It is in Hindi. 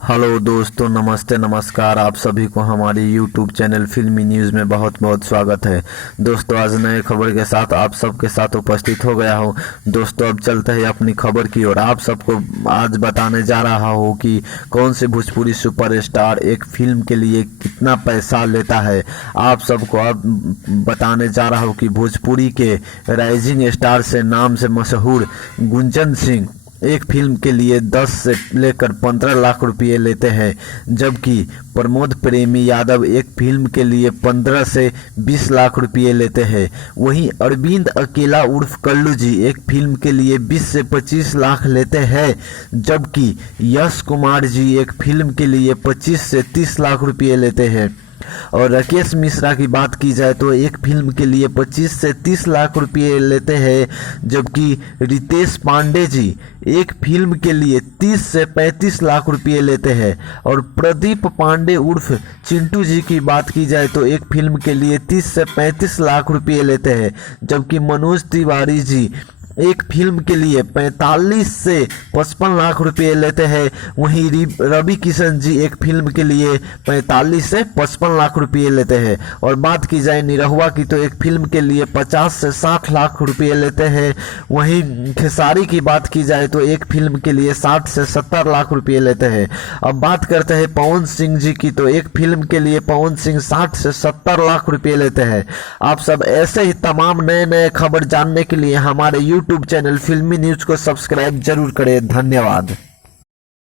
हेलो दोस्तों, नमस्ते नमस्कार। आप सभी को हमारी यूट्यूब चैनल फिल्मी न्यूज़ में बहुत बहुत स्वागत है। दोस्तों, आज नए खबर के साथ आप सबके साथ उपस्थित हो गया हूँ। दोस्तों, अब चलते हैं अपनी खबर की ओर। आप सबको आज बताने जा रहा हूँ कि कौन से भोजपुरी सुपरस्टार एक फिल्म के लिए कितना पैसा लेता है। आप सबको अब बताने जा रहा हूँ कि भोजपुरी के राइजिंग स्टार से नाम से मशहूर गुंजन सिंह एक फिल्म के लिए 10 से लेकर 15 लाख रुपए लेते हैं, जबकि प्रमोद प्रेमी यादव एक फिल्म के लिए 15 से 20 लाख रुपए लेते हैं। वहीं अरविंद अकेला उर्फ कल्लू जी एक फिल्म के लिए 20 से 25 लाख लेते हैं, जबकि यश कुमार जी एक फिल्म के लिए 25 से 30 लाख रुपए लेते हैं। और राकेश मिश्रा की बात की जाए तो एक फिल्म के लिए 25 से 30 लाख रुपए लेते हैं, जबकि रितेश पांडे जी एक फिल्म के लिए 30 से 35 लाख रुपए लेते हैं। और प्रदीप पांडे उर्फ चिंटू जी की बात की जाए तो एक फिल्म के लिए 30 से 35 लाख रुपए लेते हैं, जबकि मनोज तिवारी जी एक फिल्म के लिए 45 से 55 लाख रुपए लेते हैं। वहीं रवि किशन जी एक फिल्म के लिए 45 से 55 लाख रुपए लेते हैं। और बात की जाए निरहुआ की तो एक फिल्म के लिए 50 से 60 लाख रुपए लेते हैं। वहीं खेसारी की बात की जाए तो एक फिल्म के लिए 60 से 70 लाख रुपए लेते हैं। अब बात करते हैं पवन सिंह जी की तो एक फिल्म के लिए पवन सिंह 60 से 70 लाख रुपए लेते हैं। आप सब ऐसे ही तमाम नए नए खबर जानने के लिए हमारे यूट्यूब चैनल फिल्मी न्यूज़ को सब्सक्राइब जरूर करें। धन्यवाद।